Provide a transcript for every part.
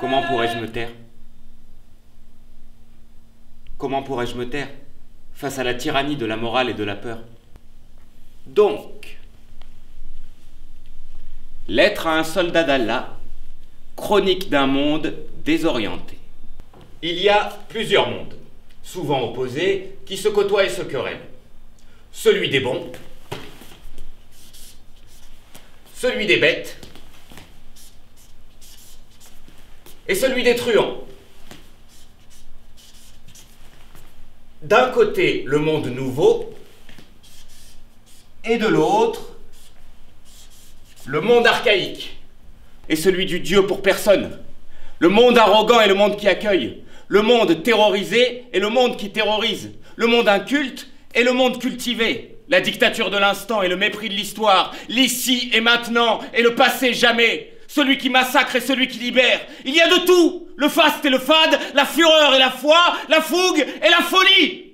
Comment pourrais-je me taire? Comment pourrais-je me taire face à la tyrannie de la morale et de la peur? Donc, lettre à un soldat d'Allah, chronique d'un monde désorienté. Il y a plusieurs mondes, souvent opposés, qui se côtoient et se querellent. Celui des bons, celui des bêtes, et celui des truands. D'un côté, le monde nouveau, et de l'autre, le monde archaïque, et celui du Dieu pour personne. Le monde arrogant et le monde qui accueille. Le monde terrorisé et le monde qui terrorise. Le monde inculte et le monde cultivé. La dictature de l'instant et le mépris de l'histoire. L'ici et maintenant et le passé jamais. Celui qui massacre et celui qui libère. Il y a de tout. Le faste et le fade, la fureur et la foi, la fougue et la folie.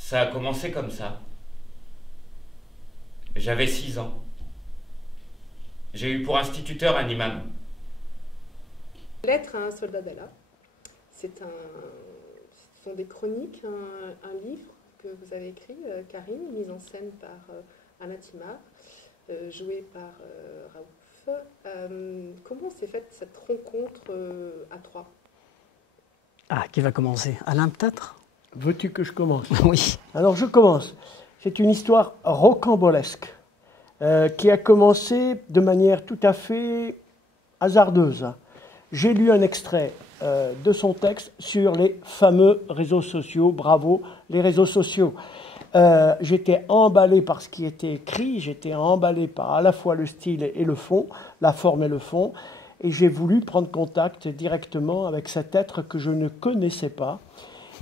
Ça a commencé comme ça. J'avais 6 ans. J'ai eu pour instituteur un imam. Lettre à un soldat d'Allah. Ce sont des chroniques, un livre que vous avez écrit, Karim, mise en scène par Anna Timar, joué par Raouf. Comment s'est faite cette rencontre à trois? Ah, qui va commencer? Alain, peut-être? Veux-tu que je commence? Oui. Alors je commence. C'est une histoire rocambolesque qui a commencé de manière tout à fait hasardeuse. J'ai lu un extrait de son texte sur les fameux réseaux sociaux. Bravo, les réseaux sociaux. J'étais emballé par ce qui était écrit, j'étais emballé par à la fois le style et le fond, la forme et le fond, et j'ai voulu prendre contact directement avec cet être que je ne connaissais pas,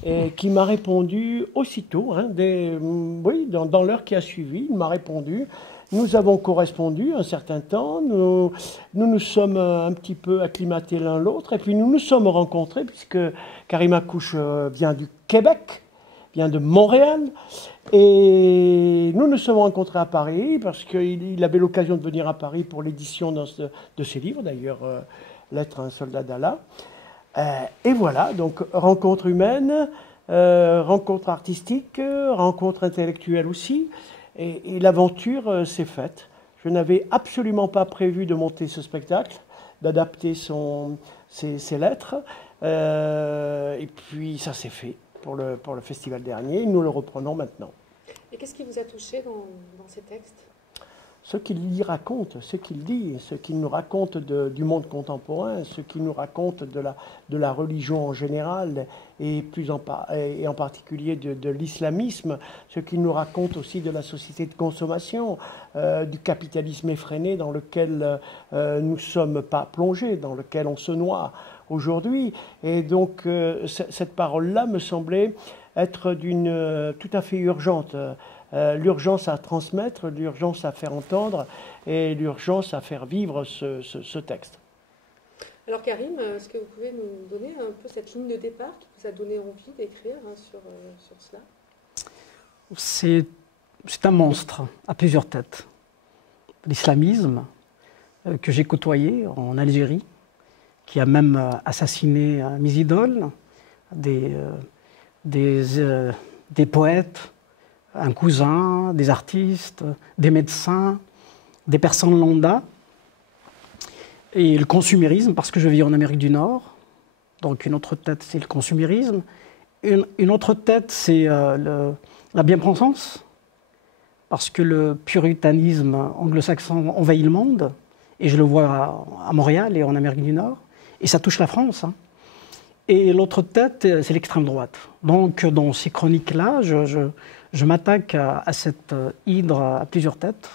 et qui m'a répondu aussitôt, oui, dans l'heure qui a suivi, il m'a répondu. Nous avons correspondu un certain temps, nous sommes un petit peu acclimatés l'un l'autre, et puis nous nous sommes rencontrés, puisque Karim Akouche vient du Québec, vient de Montréal, et nous nous sommes rencontrés à Paris, parce qu'il avait l'occasion de venir à Paris pour l'édition de ses livres, d'ailleurs, Lettre à un soldat d'Allah. Et voilà, donc rencontre humaine, rencontre artistique, rencontre intellectuelle aussi, et l'aventure s'est faite. Je n'avais absolument pas prévu de monter ce spectacle, d'adapter ses lettres, et puis ça s'est fait pour le festival dernier, nous le reprenons maintenant. Et qu'est-ce qui vous a touché dans ces textes? Ce qu'il y raconte, ce qu'il dit, ce qu'il nous raconte du monde contemporain, ce qu'il nous raconte de la religion en général et en particulier de l'islamisme, ce qu'il nous raconte aussi de la société de consommation, du capitalisme effréné dans lequel nous ne sommes pas plongés, dans lequel on se noie aujourd'hui. Et donc cette parole-là me semblait être tout à fait urgente. L'urgence à transmettre, l'urgence à faire entendre et l'urgence à faire vivre ce texte. Alors Karim, est-ce que vous pouvez nous donner un peu cette ligne de départ qui vous a donné envie d'écrire sur cela? C'est un monstre à plusieurs têtes. L'islamisme que j'ai côtoyé en Algérie, qui a même assassiné mes idoles, des poètes, un cousin, des artistes, des médecins, des personnes lambda. Et le consumérisme, parce que je vis en Amérique du Nord. Donc une autre tête, c'est le consumérisme. Une autre tête, c'est la bien-pensance, parce que le puritanisme anglo-saxon envahit le monde, et je le vois à Montréal et en Amérique du Nord, et ça touche la France. Et l'autre tête, c'est l'extrême droite. Donc dans ces chroniques-là, je m'attaque à cette hydre à plusieurs têtes.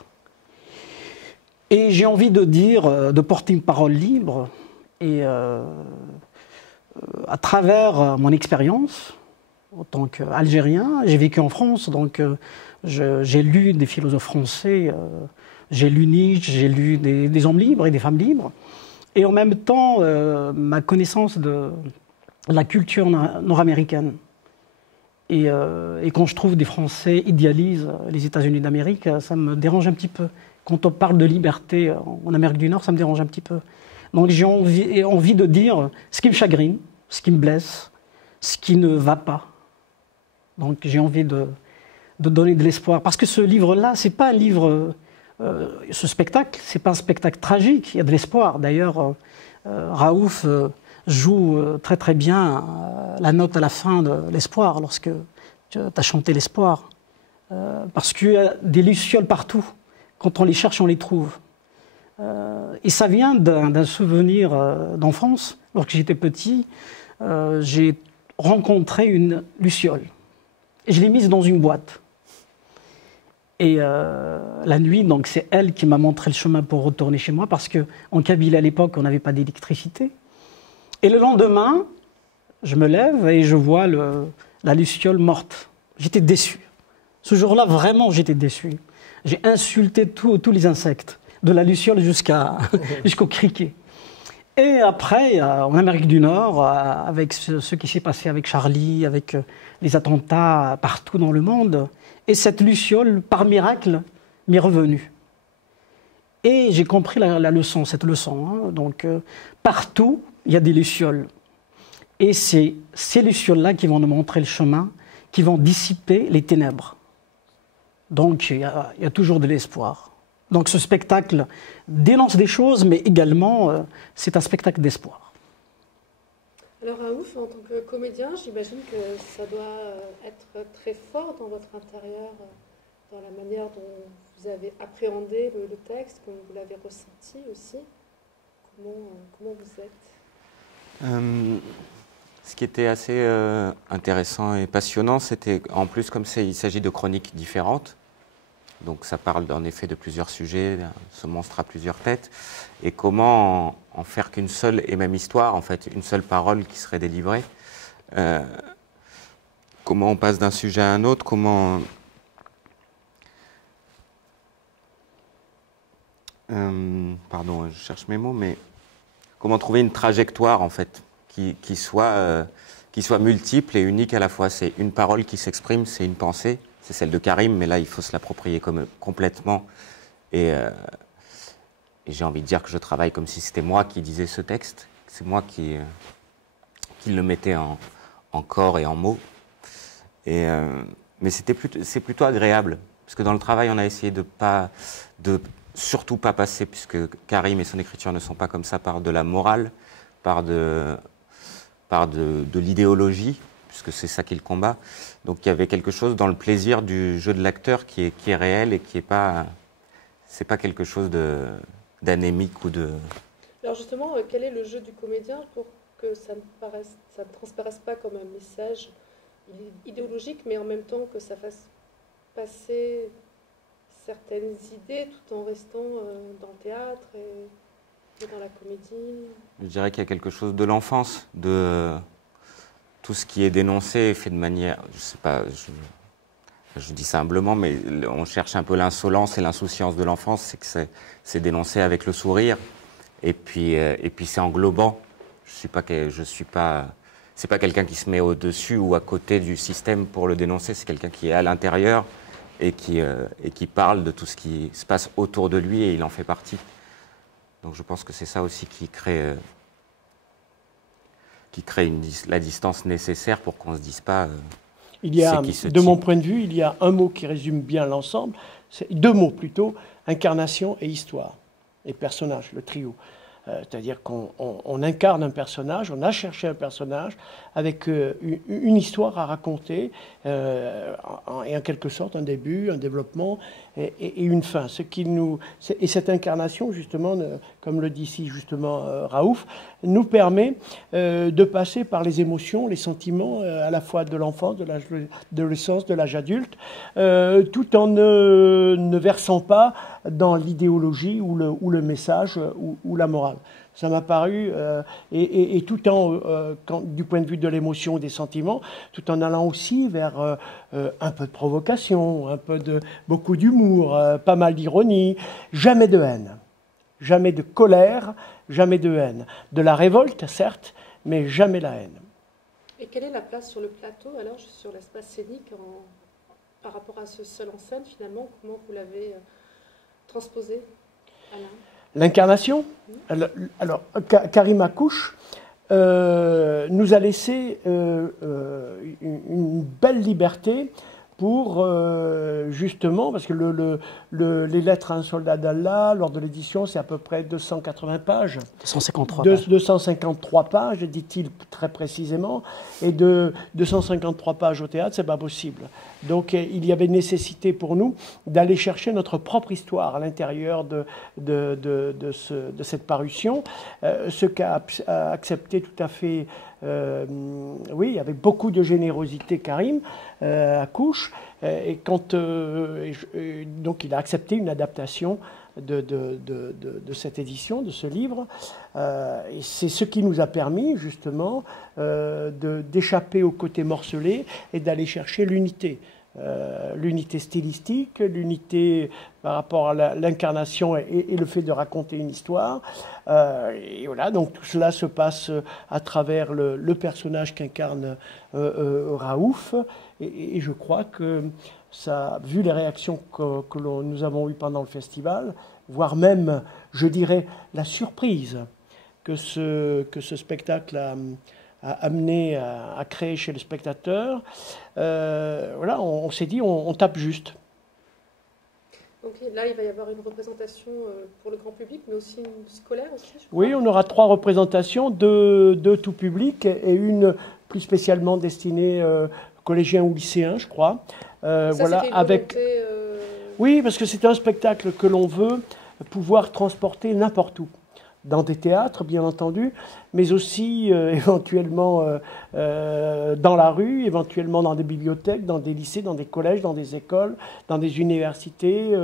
Et j'ai envie de dire, de porter une parole libre, et à travers mon expérience, en tant qu'Algérien, j'ai vécu en France, donc j'ai lu des philosophes français, j'ai lu Nietzsche, j'ai lu des hommes libres et des femmes libres. Et en même temps, ma connaissance de la culture nord-américaine. Et quand je trouve des Français idéalisent les États-Unis d'Amérique, ça me dérange un petit peu. Quand on parle de liberté en Amérique du Nord, ça me dérange un petit peu. Donc j'ai envie de dire ce qui me chagrine, ce qui me blesse, ce qui ne va pas. Donc j'ai envie de donner de l'espoir. Parce que ce livre-là, c'est pas un livre... ce spectacle, c'est pas un spectacle tragique, il y a de l'espoir. D'ailleurs, Raouf joue très très bien la note à la fin de l'espoir, lorsque tu as chanté l'espoir. Parce qu'il y a des lucioles partout. Quand on les cherche, on les trouve. Et ça vient d'un souvenir d'enfance. Lorsque j'étais petit, j'ai rencontré une luciole. Et je l'ai mise dans une boîte. Et la nuit, donc c'est elle qui m'a montré le chemin pour retourner chez moi, parce qu'en Kabylie, à l'époque, on n'avait pas d'électricité. Et le lendemain, je me lève et je vois la luciole morte. J'étais déçu. Ce jour-là, vraiment, j'étais déçu. J'ai insulté tous les insectes, de la luciole jusqu'au criquet. Et après, en Amérique du Nord, avec ce qui s'est passé avec Charlie, avec les attentats partout dans le monde, et cette luciole, par miracle, m'est revenue. Et j'ai compris la leçon, cette leçon. Hein. Donc, partout, il y a des lucioles. Et c'est ces lucioles-là qui vont nous montrer le chemin, qui vont dissiper les ténèbres. Donc, il y a toujours de l'espoir. Donc, ce spectacle dénonce des choses, mais également, c'est un spectacle d'espoir. Alors, Raouf, en tant que comédien, j'imagine que ça doit être très fort dans votre intérieur, dans la manière dont vous avez appréhendé le texte, comme vous l'avez ressenti aussi. Comment vous êtes? Ce qui était assez intéressant et passionnant, c'était, en plus, comme il s'agit de chroniques différentes, donc ça parle en effet de plusieurs sujets, ce monstre à plusieurs têtes, et comment en faire qu'une seule et même histoire, en fait, une seule parole qui serait délivrée. Comment on passe d'un sujet à un autre, comment... pardon, je cherche mes mots, mais comment trouver une trajectoire, en fait, qui soit multiple et unique à la fois. C'est une parole qui s'exprime, c'est une pensée. C'est celle de Karim, mais là, il faut se l'approprier complètement. Et j'ai envie de dire que je travaille comme si c'était moi qui disais ce texte. C'est moi qui le mettais en corps et en mots. Mais c'est plutôt agréable. Parce que dans le travail, on a essayé de surtout pas passer, puisque Karim et son écriture ne sont pas comme ça, par de la morale, par de l'idéologie, puisque c'est ça qu'il combat. Donc il y avait quelque chose dans le plaisir du jeu de l'acteur qui est réel et qui est pas... C'est pas quelque chose d'anémique ou de... Alors justement, quel est le jeu du comédien pour que ça ne transparaisse pas comme un message idéologique, mais en même temps que ça fasse passer certaines idées tout en restant dans le théâtre et dans la comédie? Je dirais qu'il y a quelque chose de l'enfance, de tout ce qui est dénoncé est fait de manière, je sais pas, je dis ça humblement, mais on cherche un peu l'insolence et l'insouciance de l'enfance, c'est que c'est dénoncé avec le sourire, et puis c'est englobant. C'est pas quelqu'un qui se met au-dessus ou à côté du système pour le dénoncer, c'est quelqu'un qui est à l'intérieur et qui parle de tout ce qui se passe autour de lui et il en fait partie. Donc je pense que c'est ça aussi qui crée la distance nécessaire pour qu'on ne se dise pas il y a, de mon point de vue, il y a un mot qui résume bien l'ensemble, deux mots plutôt, incarnation et histoire, et personnage, le trio. C'est-à-dire qu'on incarne un personnage, on a cherché un personnage avec une histoire à raconter, et en quelque sorte un début, un développement et une fin. Et cette incarnation, justement, comme le dit ici justement Raouf, nous permet de passer par les émotions, les sentiments, à la fois de l'enfance, de l'adolescence, de l'âge adulte, tout en ne versant pas dans l'idéologie ou le message ou la morale. Ça m'a paru, et tout en, du point de vue de l'émotion, des sentiments, tout en allant aussi vers un peu de provocation, beaucoup d'humour, pas mal d'ironie, jamais de haine, jamais de colère, jamais de haine. De la révolte, certes, mais jamais la haine. Et quelle est la place sur le plateau, alors, sur l'espace scénique, par rapport à ce seul en scène, finalement? Comment vous l'avez transposé, Alain? L'incarnation? Alors, Karim Akouche nous a laissé une belle liberté pour, justement, parce que les lettres à un soldat d'Allah, lors de l'édition, c'est à peu près 280 pages. 253 pages. 253 pages, dit-il très précisément, et de 253 pages au théâtre, c'est pas possible. Donc il y avait nécessité pour nous d'aller chercher notre propre histoire à l'intérieur de cette parution, ce qu'a accepté tout à fait, oui, avec beaucoup de générosité Karim Akouche, et donc il a accepté une adaptation de cette édition, de ce livre, et c'est ce qui nous a permis justement d'échapper au côté morcelé et d'aller chercher l'unité. L'unité stylistique, l'unité par rapport à l'incarnation et le fait de raconter une histoire. Et voilà, donc tout cela se passe à travers le personnage qu'incarne Raouf. Et je crois que ça, vu les réactions que nous avons eues pendant le festival, voire même, je dirais, la surprise que ce spectacle a amené à créer chez le spectateur, voilà, on s'est dit, on tape juste. Donc là, il va y avoir une représentation pour le grand public, mais aussi une scolaire aussi, je crois. Oui, on aura 3 représentations, deux tout public et une plus spécialement destinée collégiens ou lycéens, je crois. Ça, voilà, avec. Oui, parce que c'est un spectacle que l'on veut pouvoir transporter n'importe où. Dans des théâtres, bien entendu, mais aussi éventuellement dans la rue, éventuellement dans des bibliothèques, dans des lycées, dans des collèges, dans des écoles, dans des universités,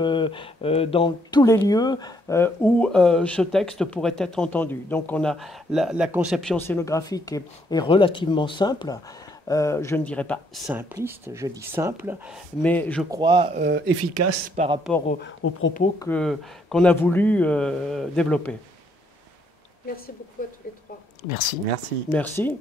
dans tous les lieux où ce texte pourrait être entendu. Donc on a la conception scénographique est relativement simple. Je ne dirais pas simpliste, je dis simple, mais je crois efficace par rapport aux propos qu'on a voulu développer. Merci beaucoup à tous les 3. Merci. Merci. Merci.